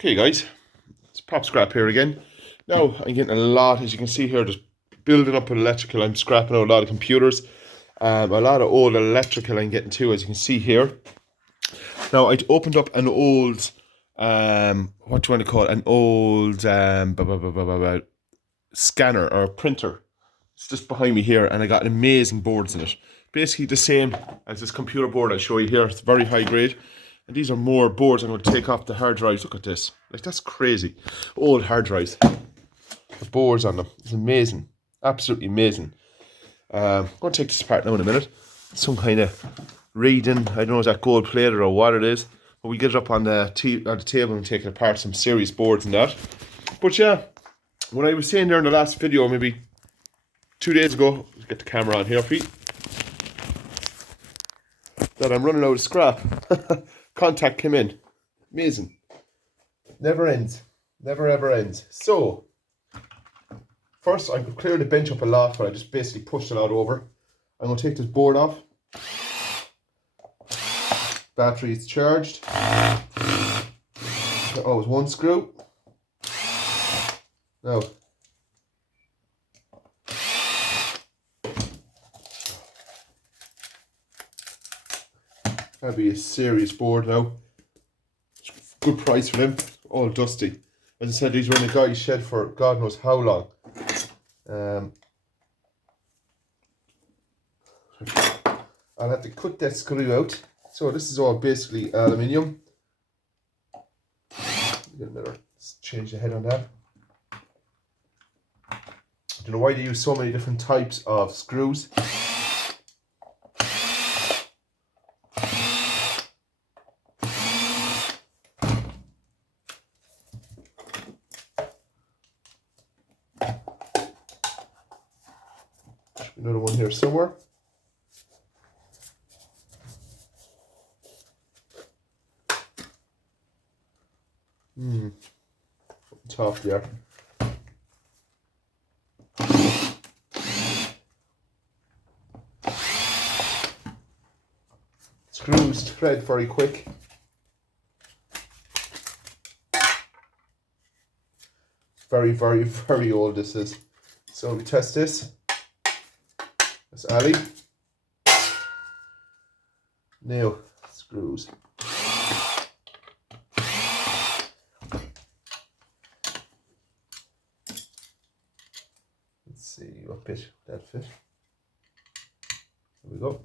Okay guys, it's Pop Scrap here again. Now I'm getting a lot, as you can see here, just building up with electrical. I'm scrapping out a lot of computers. A lot of old electrical I'm getting too, as you can see here. Now I opened up an old, what do you want to call it? An old scanner or printer. It's just behind me here, and I got amazing boards in it. Basically the same as this computer board I'll show you here. It's very high grade. And these are more boards. I'm going to take off the hard drives. Look at this. Like, that's crazy. Old hard drives. The boards on them. It's amazing. Absolutely amazing. I'm going to take this apart now in a minute. Some kind of reading. I don't know, is that gold plated or what it is. But we get it up on the table and take it apart. Some serious boards and that. But yeah, what I was saying there in the last video, maybe 2 days ago, let's get the camera on here, Pete, that I'm running out of scrap. Contact came in. Amazing. Never ends. Never ever ends. So, first I'm clearing the bench up a lot, but I just basically pushed it out over. I'm going to take this board off. Battery is charged. Oh, it's one screw. Now, that'd be a serious board now. Good price for them. All dusty. As I said, these were in a guy's shed for God knows how long. I'll have to cut that screw out. So this is all basically aluminium. Get another. Let's change the head on that. I don't know why they use so many different types of screws. Another one here somewhere. Top there. Screws thread very quick. Very, very, very old this is. So we test this. That's Ali. Now, screws. Let's see what bit that fit. There we go.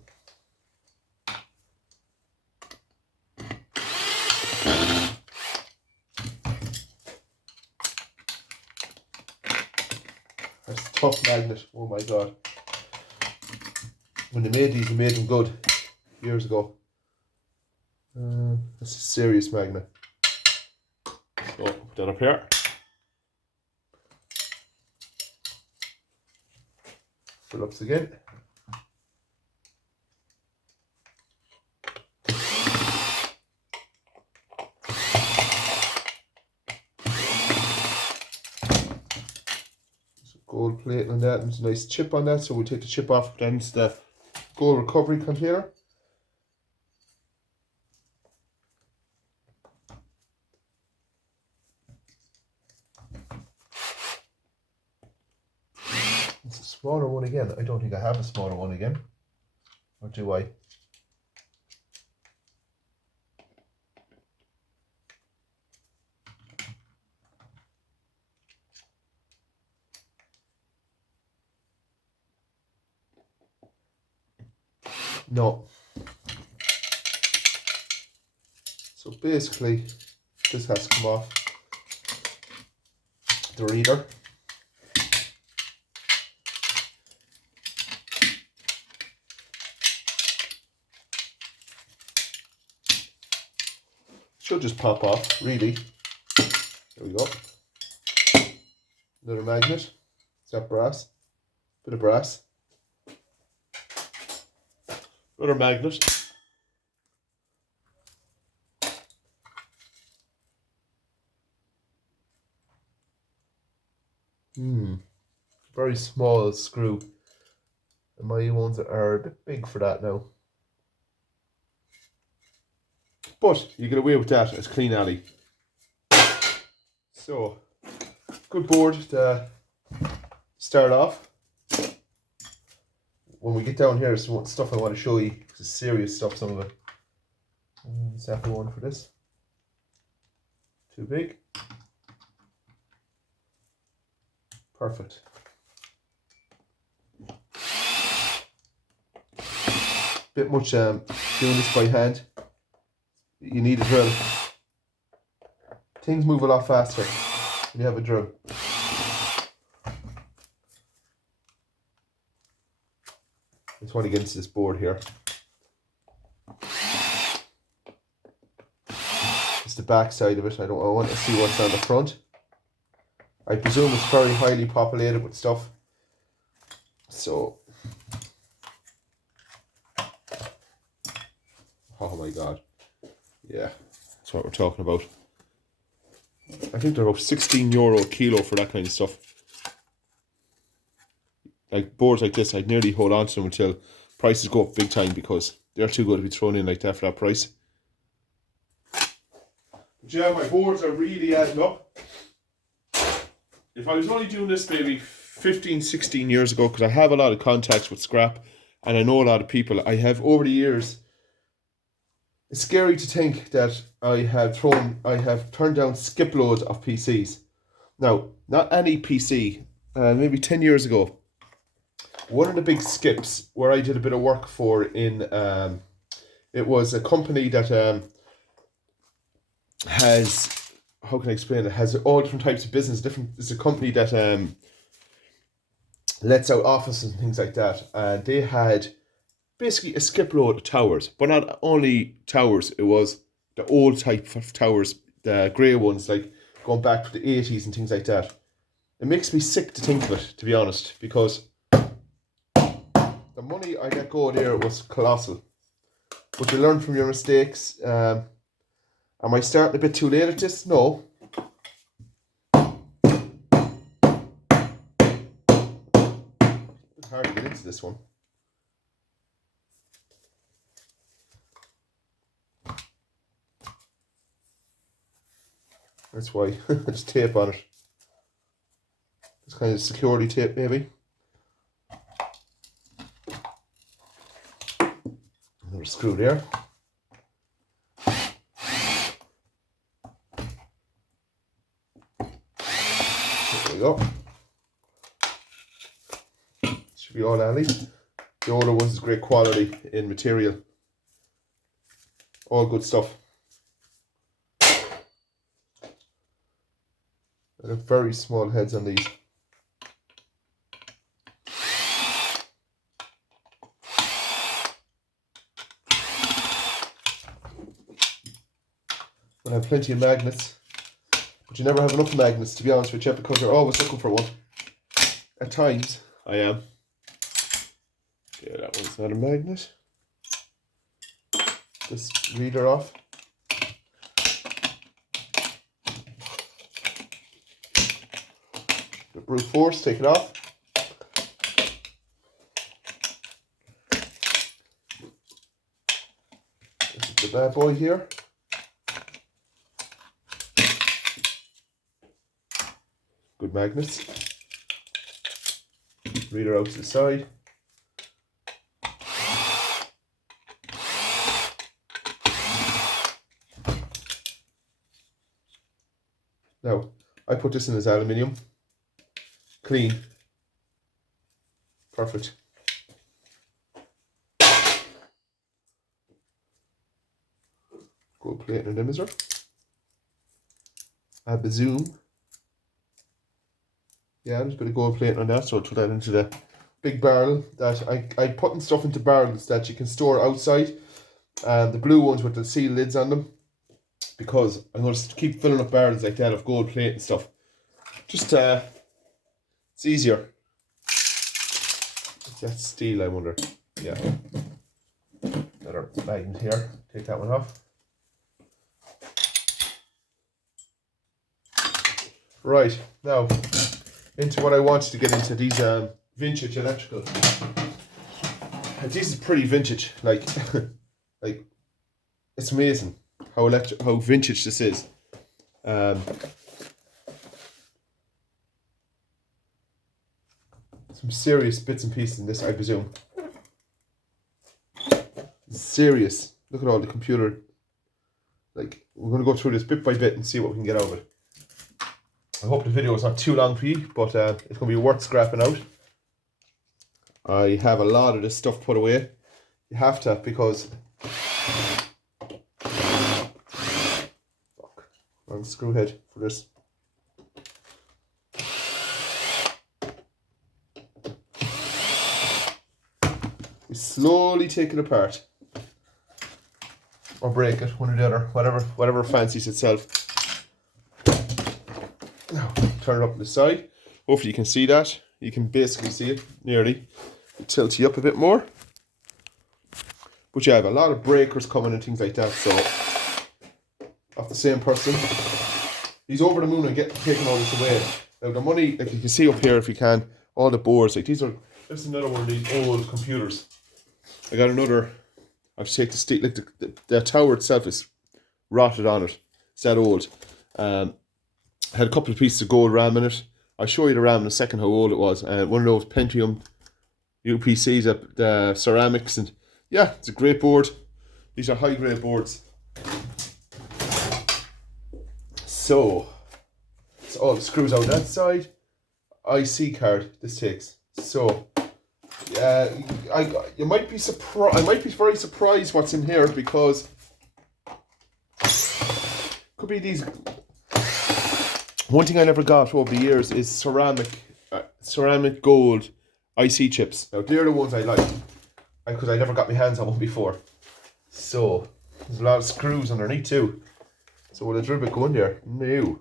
That's a tough magnet. Oh my god. When they made these, they made them good years ago. That's a serious magnet. So put that up here. Phillips again. Gold plate on that, and there's a nice chip on that, so we'll take the chip off. Then it's the gold recovery container. It's a smaller one again. I don't think I have a smaller one again. Or do I? No. So basically, this has to come off the reader. Should just pop off, really. There we go. Another magnet. Is that brass? Bit of brass. Another magnet. Very small screw. And my ones are a bit big for that now. But you get away with that as clean alley. So, good board to start off. When we get down here, there's some stuff I want to show you. It's serious stuff, some of it. Sample one for this. Too big. Perfect. Bit much doing this by hand. You need a drill. Things move a lot faster when you have a drill. I just want to get into this board here. It's the back side of it. I want to see what's on the front. I presume it's very highly populated with stuff. So, oh my god. Yeah, that's what we're talking about. I think they're about €16 a kilo for that kind of stuff. Like boards like this, I'd nearly hold on to them until prices go up big time because they're too good to be thrown in like that for that price. But yeah, my boards are really adding up. If I was only doing this maybe 15, 16 years ago, because I have a lot of contacts with scrap and I know a lot of people, I have over the years. It's scary to think that I have turned down skip loads of PCs. Now, not any PC, maybe 10 years ago, one of the big skips where I did a bit of work for it was a company that has, how can I explain it, has all different types of business. It's a company that lets out offices and things like that. And they had basically a skip load of towers, but not only towers, it was the old type of towers, the grey ones, like going back to the 80s and things like that. It makes me sick to think of it, to be honest, because the money I let go there was colossal. But you learn from your mistakes. Am I starting a bit too late at this? No. It's hard to get into this one. That's why. There's tape on it. It's kind of security tape, maybe. Another screw there. There we go. Should be all alley. The older ones is great quality in material. All good stuff. They have very small heads on these. I have plenty of magnets, but you never have enough magnets, to be honest with you, because you're always looking for one. At times, I am. Yeah, that one's not a magnet. This reader off. The brute force, take it off. This is the bad boy here. Good magnets. Reader out to the side. Now, I put this in as aluminium. Clean. Perfect. Gold plate and emitter. A bazoom. Yeah, there's a bit of gold plate on that, so I'll put that into the big barrel that I putting stuff into barrels that you can store outside. The blue ones with the seal lids on them, because I'm going to keep filling up barrels like that of gold plate and stuff. Just it's easier. Is that steel, I wonder? Yeah. Another magnet here. Take that one off. Right, now into what I wanted to get into, these vintage electrical. This is pretty vintage, like like it's amazing how vintage this is. some serious bits and pieces in this, I presume. Serious. Look at all the computer. Like, we're going to go through this bit by bit and see what we can get out of it. I hope the video is not too long for you, but it's going to be worth scrapping out. I have a lot of this stuff put away. You have to, because... Fuck. Wrong screw head for this. We slowly take it apart. Or break it, one or the other, whatever fancies itself. Now, turn it up on the side. Hopefully you can see that. You can basically see it, nearly. Tilt you up a bit more. But yeah, I have a lot of breakers coming and things like that, so... Off the same person. He's over the moon and taking all this away. Now the money, like you can see up here if you can, all the boards, like these are... This is another one of these old computers. I got another... I have to take the steel, like the tower itself is rotted on it. It's that old. I had a couple of pieces of gold RAM in it. I'll show you the RAM in a second how old it was. One of those Pentium UPCs, the ceramics, and yeah, it's a great board. These are high grade boards. So, it's all the screws out that side. IC card this takes. So, you might be surprised. I might be very surprised what's in here, because could be these. One thing I never got over the years is ceramic gold IC chips. Now they're the ones I like, because I never got my hands on one before. So there's a lot of screws underneath too. So will a drill bit go in there? No.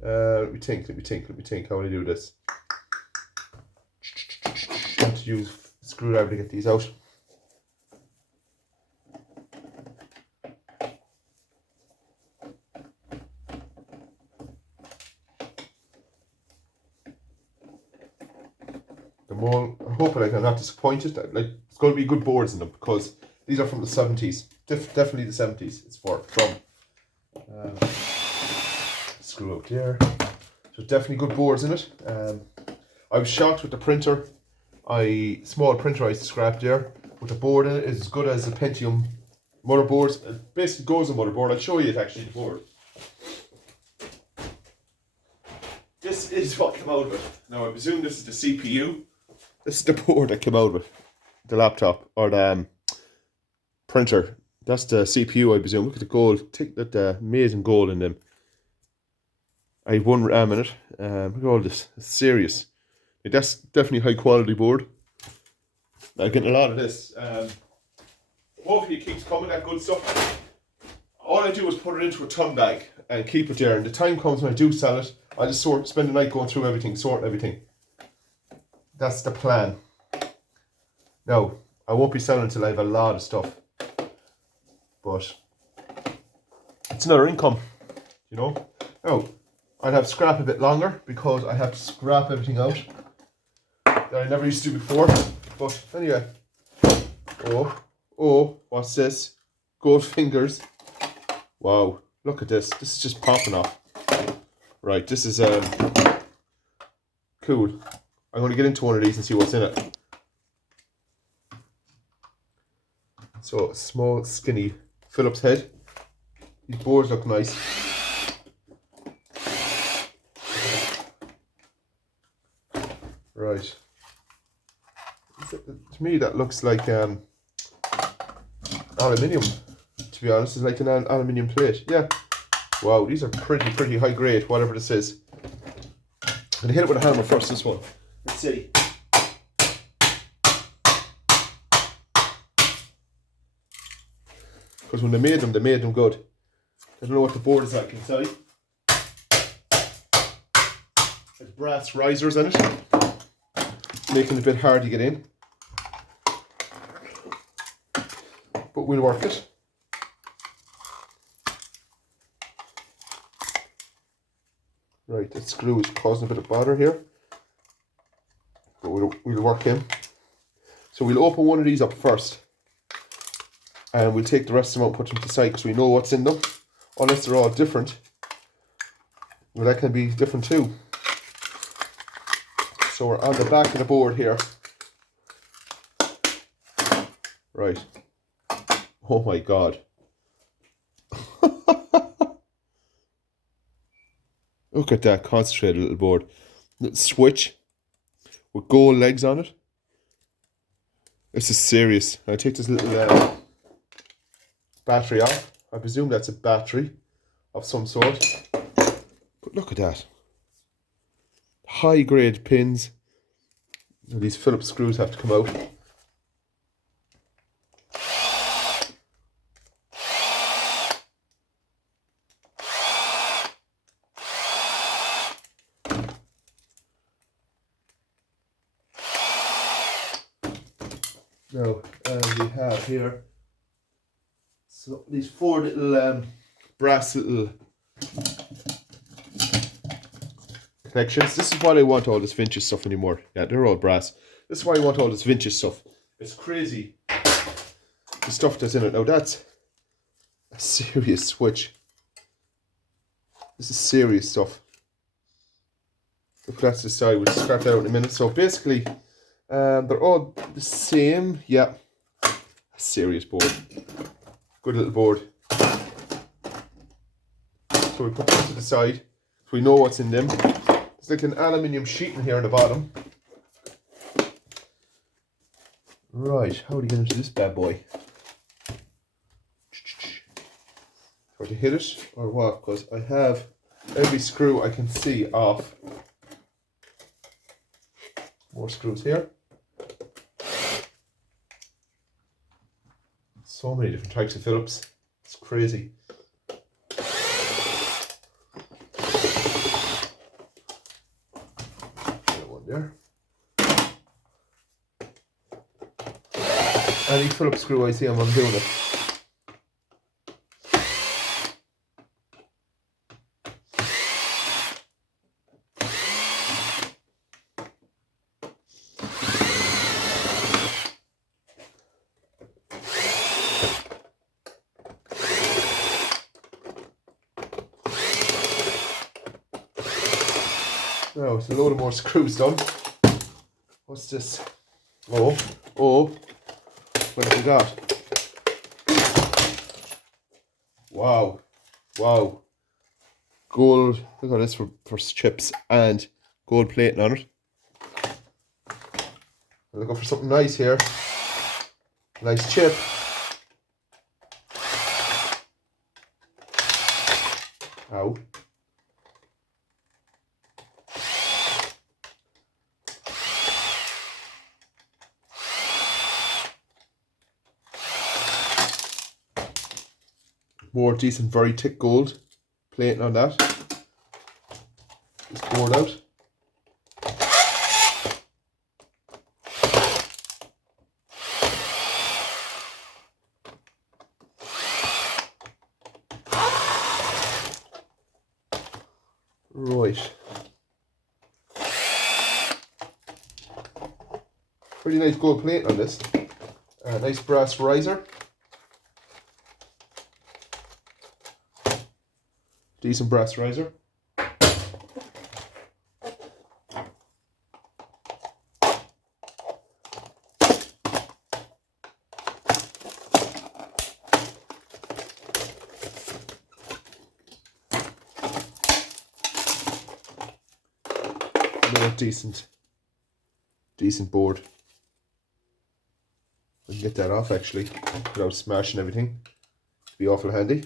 Let me think. How will I do this? I have to use a screwdriver to get these out. I'm hoping I'm not disappointed. Like, it's going to be good boards in them, because these are from the 70s. Definitely the 70s. It's from. Screw out there. So definitely good boards in it. I was shocked with the printer. Small printer I scrapped there. With the board in it is as good as the Pentium motherboards. It basically goes on motherboard. I'll show you it actually, the board. This is what came out of it. Now I presume this is the CPU. This is the board that came out of it. The laptop, or the printer. That's the CPU, I presume. Look at the gold. Take that amazing gold in them. I have one RAM in it. Look at all this. It's serious. Like, that's definitely high quality board. I'm getting a lot of this. Hopefully it keeps coming, that good stuff. All I do is put it into a ton bag and keep it there. And the time comes when I do sell it, I just spend the night going through everything, sorting everything. That's the plan. Now, I won't be selling until I have a lot of stuff. But it's another income, you know. Now, I'd have to scrap a bit longer, because I have to scrap everything out that I never used to do before. But anyway. Oh, what's this? Gold fingers. Wow, look at this. This is just popping off. Right, this is cool. I'm going to get into one of these and see what's in it. So, small, skinny Phillips head. These boards look nice. Right. To me, that looks like aluminium. To be honest, it's like an aluminium plate. Yeah. Wow, these are pretty high grade, whatever this is. I'm gonna hit it with a hammer first. This one. Let's see. Because when they made them good. I don't know what the board is like inside. There's brass risers in it, making it a bit hard to get in. But we'll work it. Right, that screw is causing a bit of bother here. But we'll work in. So we'll open one of these up first. And we'll take the rest of them out and put them to the side, because we know what's in them. Unless they're all different. Well, that can be different too. So we're on the back of the board here. Right. Oh my God. Look at that concentrated little board. Little switch with gold legs on it. This is serious. I take this little battery off. I presume that's a battery of some sort. But look at that. High grade pins. These Phillips screws have to come out. Now, we have here so these 4 little brass little connections. This is why I want all this vintage stuff anymore. Yeah, they're all brass. This is why I want all this vintage stuff. It's crazy, the stuff that's in it. Now that's a serious switch. This is serious stuff. Look, that's the side. We'll scrap that out in a minute. So basically, they're all the same. Yeah, a serious board. Good little board. So we put them to the side so we know what's in them. There's like an aluminium sheet in here on the bottom. Right, how do you get into this bad boy? Try to hit it or what? Because I have every screw I can see off. More screws here. So many different types of Phillips. It's crazy. One there. Any Phillips screw I see, I'm doing it. Now, it's a load of more screws done. What's this? Oh, what have we got? Wow, wow. Gold, look at this for chips and gold plating on it. I'm looking for something nice here. Nice chip. Ow. More decent, very thick gold plating on that. Just poured out. Right. Pretty nice gold plate on this. Nice brass riser. Decent brass riser. Another decent board. I can get that off actually without smashing everything. It'd be awful handy.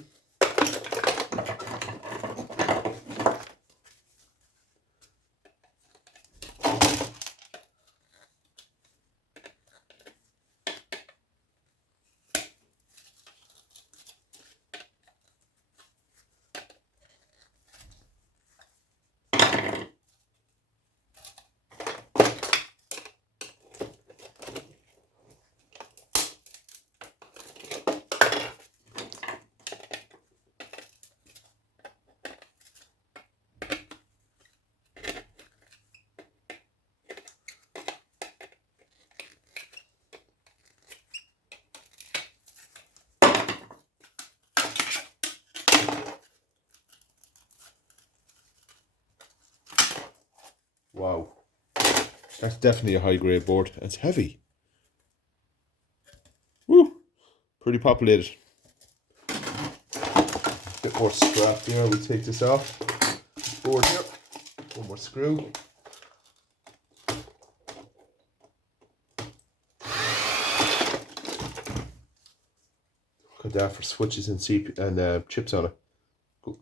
Wow. That's definitely a high grade board. It's heavy. Woo! Pretty populated. Bit more scrap here. We'll take this off. This board here. One more screw. Look at that for switches and chips on it. Cool.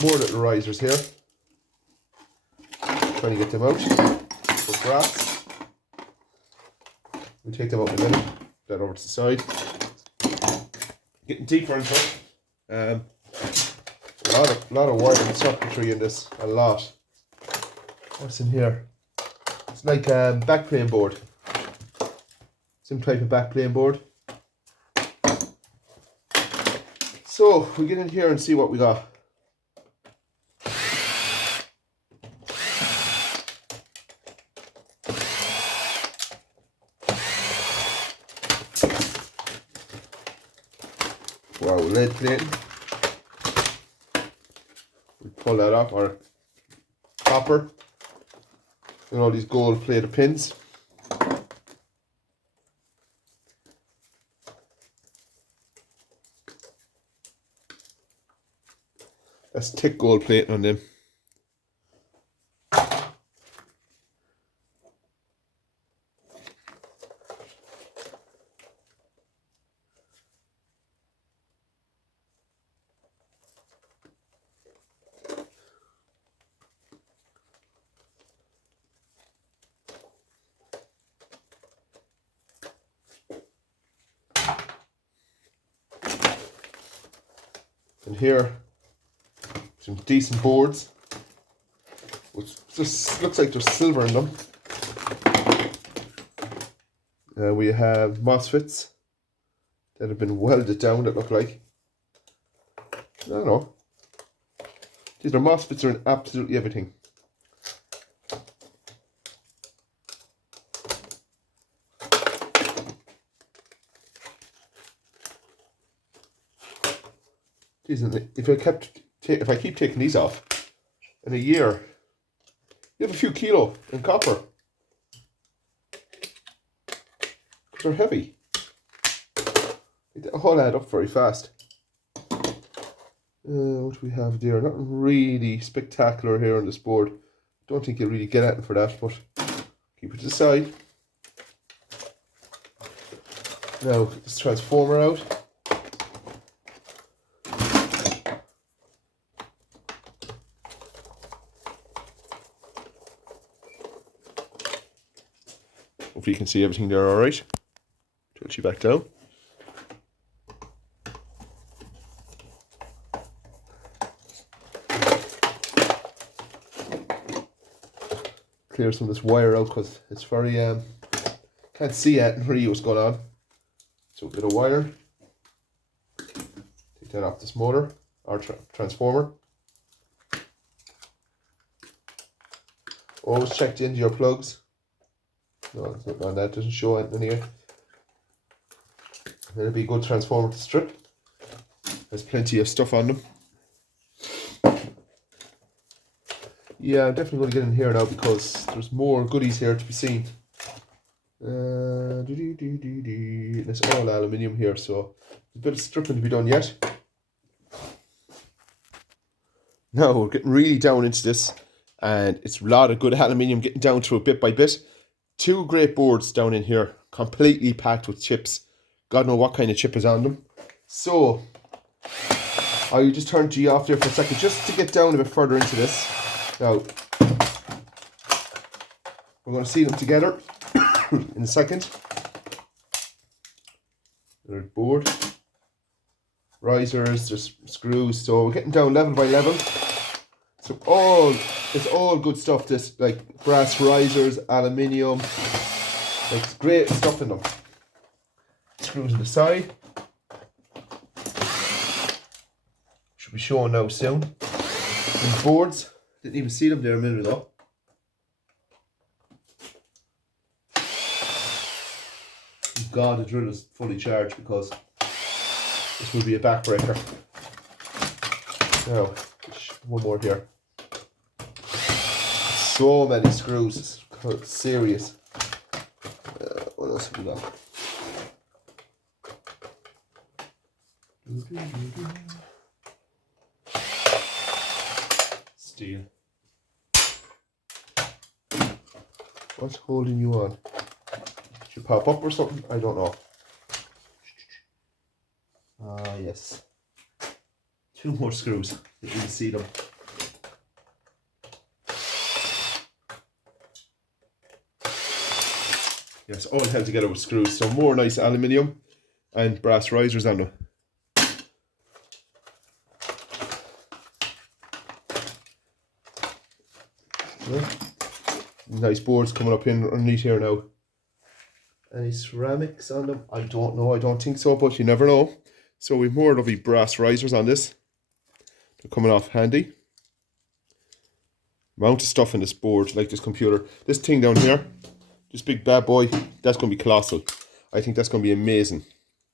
More little risers here. Trying to get them out for brass. We'll take them out in a minute. That over to the side. Getting deeper into it. A lot of wiring circuitry in this. A lot. What's in here? It's like a backplane board. Some type of backplane board. So we get in here and see what we got. Wow, lead plating. We pull that off, or copper. And all these gold plated pins. That's thick gold plating on them. And here, some decent boards, which just looks like there's silver in them. We have MOSFETs that have been welded down that look like. I don't know. These are MOSFETs are in absolutely everything. If I keep taking these off, in a year, you have a few kilo in copper. They're heavy. They all add up very fast. What do we have there? Nothing really spectacular here on this board. Don't think you'll really get at it for that, but keep it to the side. Now, get this transformer out. Hopefully you can see everything there alright. Tilt you back down. Clear some of this wire out because it's very can't see it and really what's going on. So a bit of wire. Take that off this motor or transformer. Always check the end of your plugs. No, it's not on that, doesn't show anything here. It'll be a good transformer to strip. There's plenty of stuff on them. Yeah, I'm definitely going to get in here now because there's more goodies here to be seen. It's all aluminium here, so there's a bit of stripping to be done yet. Now we're getting really down into this, and it's a lot of good aluminium getting down to it bit by bit. Two great boards down in here, completely packed with chips. God knows what kind of chip is on them. So, I'll just turn G off there for a second, just to get down a bit further into this. Now, we're going to see them together in a second. There's board, risers, there's screws. So we're getting down level by level. So it's all good stuff. This like brass risers, aluminium, like great stuff in them. Screws on the side. Should be showing now soon. And boards. Didn't even see them there a minute ago. God, the drill is fully charged because this will be a backbreaker. Now, one more here. So many screws. It's serious. What else have we got? Steel. What's holding you on? Should pop up or something? I don't know. Ah, yes. 2 more screws. You can see them. Yes, all held together with screws. So more nice aluminium and brass risers on them. Yeah. Nice boards coming up in underneath here now. Any ceramics on them? I don't know. I don't think so, but you never know. So we've more lovely brass risers on this. They're coming off handy. Amount of stuff in this board, like this computer. This thing down here, this big bad boy, that's going to be colossal. I think that's going to be amazing.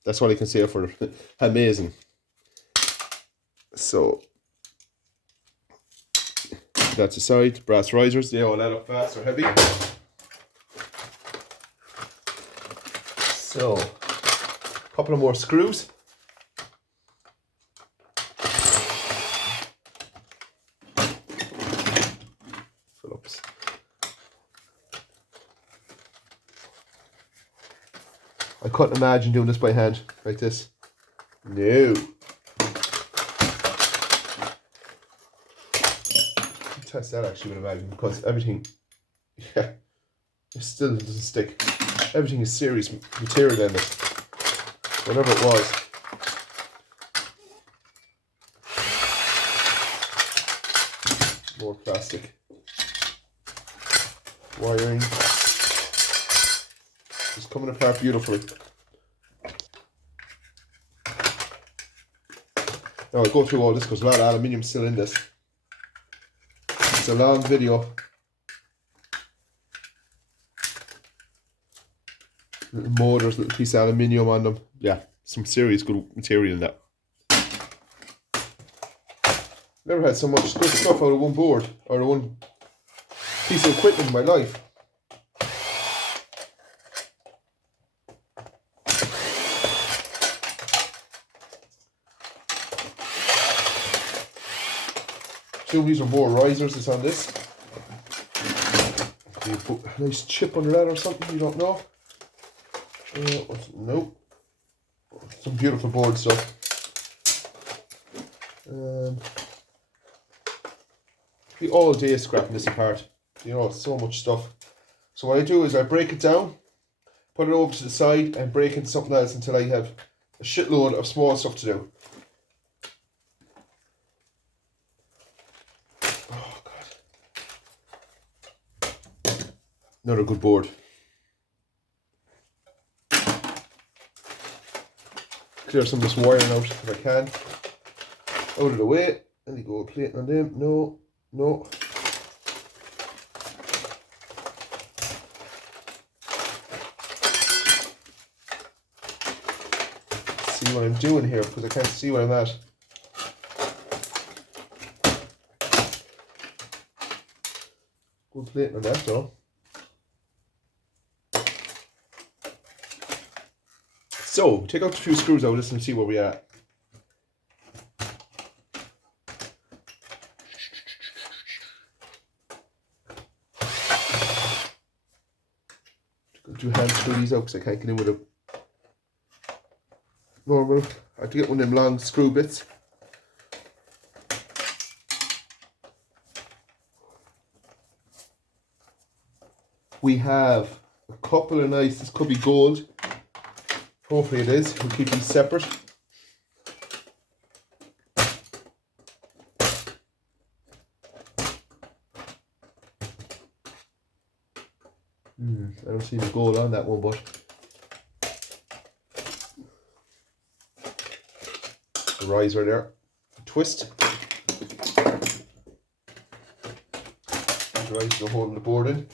That's what I can say for amazing. So that's aside. Brass risers, they all add up fast or heavy. So a couple of more screws. Phillips. I couldn't imagine doing this by hand like this. No. Test that actually with a magnet because everything, yeah, it still doesn't stick. Everything is serious material in it, whatever it was. More plastic. Wiring. It's coming apart beautifully. Now I'll go through all this because a lot of aluminium still in this. It's a long video. Little motors, little piece of aluminium on them. Yeah, some serious good material in that. Never had so much good stuff out of one board or one piece of equipment in my life. Two of these are more risers that's on this. You put a nice chip under that or something, you don't know. Nope. Some beautiful board stuff. Be all day scrapping this apart. You know, so much stuff. So what I do is I break it down, put it over to the side, and break into something else until I have a shitload of small stuff to do. Oh God. Another good board. Clear some of this wiring out if I can. Out of the way. And you go plating on them. No, no. See what I'm doing here because I can't see where I'm at. Good plating on that though. So, take out a few screws out of this and see where we are. Do hand screw these out because I can't get in with a normal. I have to get one of them long screw bits. We have a couple of nice, this could be gold. Hopefully it is. We'll keep these separate. I don't see the gold on that one, but the riser there. Twist. The riser holding the board in.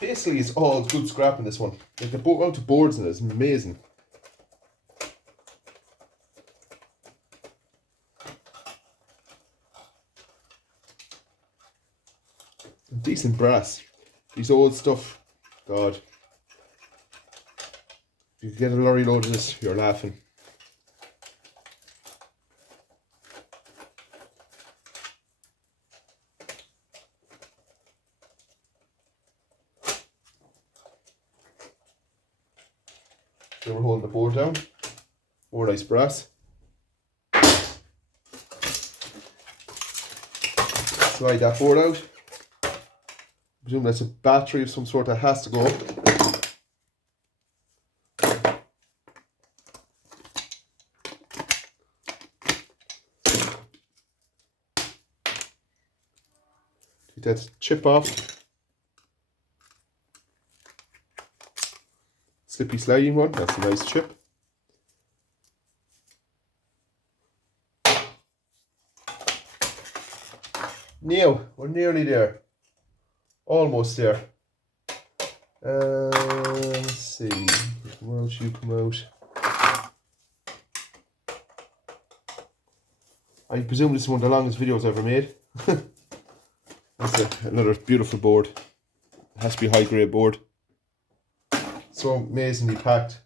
Basically, it's all good scrap in this one. Like the amount of boards in it is amazing. Decent brass. These old stuff, God. If you get a lorry load of this, you're laughing. So we're holding the board down. More nice brass. Slide that board out. I presume that's a battery of some sort that has to go up. Take that chip off. Slippy sliding one, that's a nice chip. Now, we're nearly there. Almost there. Let's see. Where else you come out? I presume this is one of the longest videos I've ever made. That's another beautiful board. It has to be a high grade board. So amazingly packed.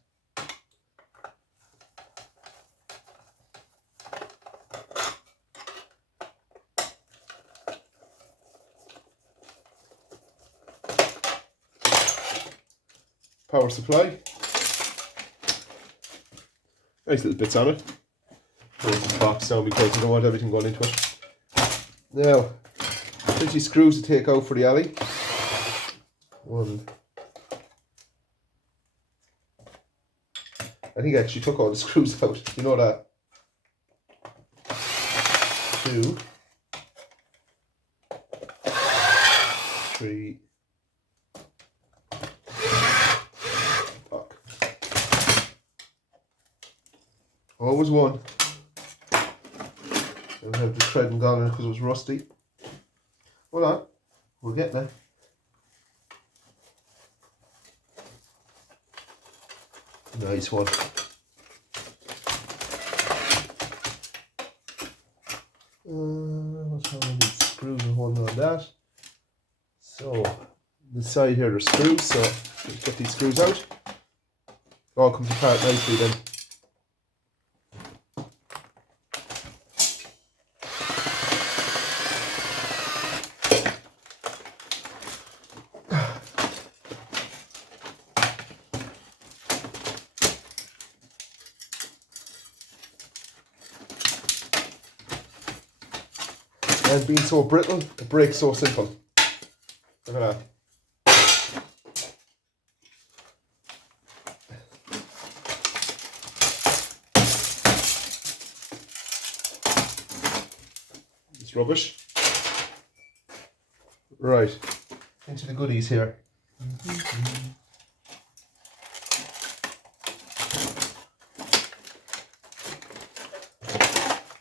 Power supply. Nice little bits on it. Close the box down because we don't want everything going into it. Now, 20 screws to take out for the alley. One. I think I actually took all the screws out. You know that. 2. 3. Fuck. Always 1. I have the thread and gone in because it was rusty. Hold on. We're getting there. Nice one. What's wrong with these screws and holding on that? So, the side here there's screws, so let's get these screws out. It all comes apart nicely then. And being so brittle, it breaks so simple. Look at that. It's rubbish. Right, into the goodies here.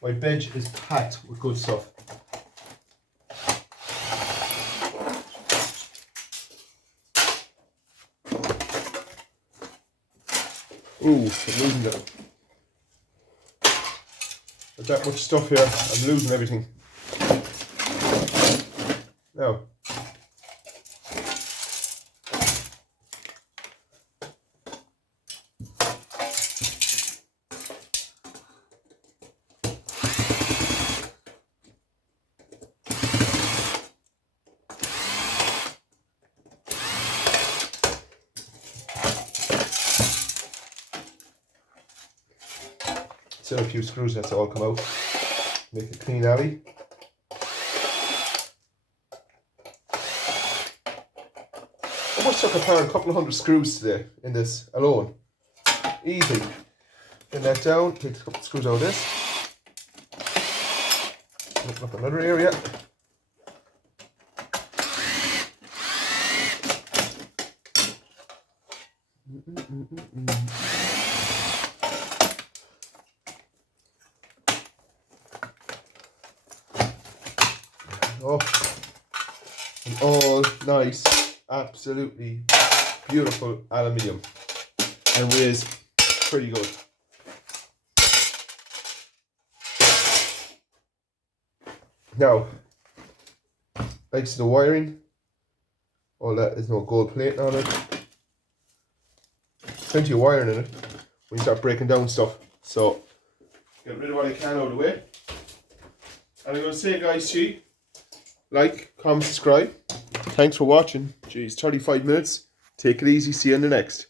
My bench is packed with good stuff. Ooh, I'm losing it. With that much stuff here, I'm losing everything. Now. Still a few screws that's all come out. Make a clean alley. Almost took apart a couple of hundred screws today in this alone. Easy. Pin that down, take a couple of screws out of this. Open up another area. Oh, and all nice Absolutely beautiful aluminium and weighs pretty good. Now, thanks to the wiring, all that is no gold plating on it. Plenty of wiring in it when you start breaking down stuff. So, get rid of what I can out of the way. And I'm going to say, guys, to you, like, comment, subscribe. Thanks for watching. Jeez, 35 minutes. Take it easy. See you in the next.